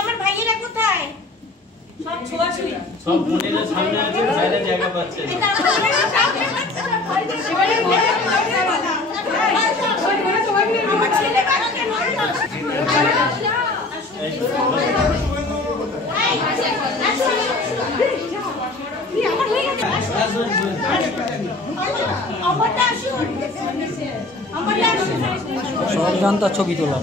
আমার ভাইয়েরা কোথায়? সব ছোঁয়াছুঁই সব বোনেরা সামনে আছে, বাইরে জায়গা পাচ্ছে না। আমার ছেলে বাগানে সব জানতা ছবি তোলা।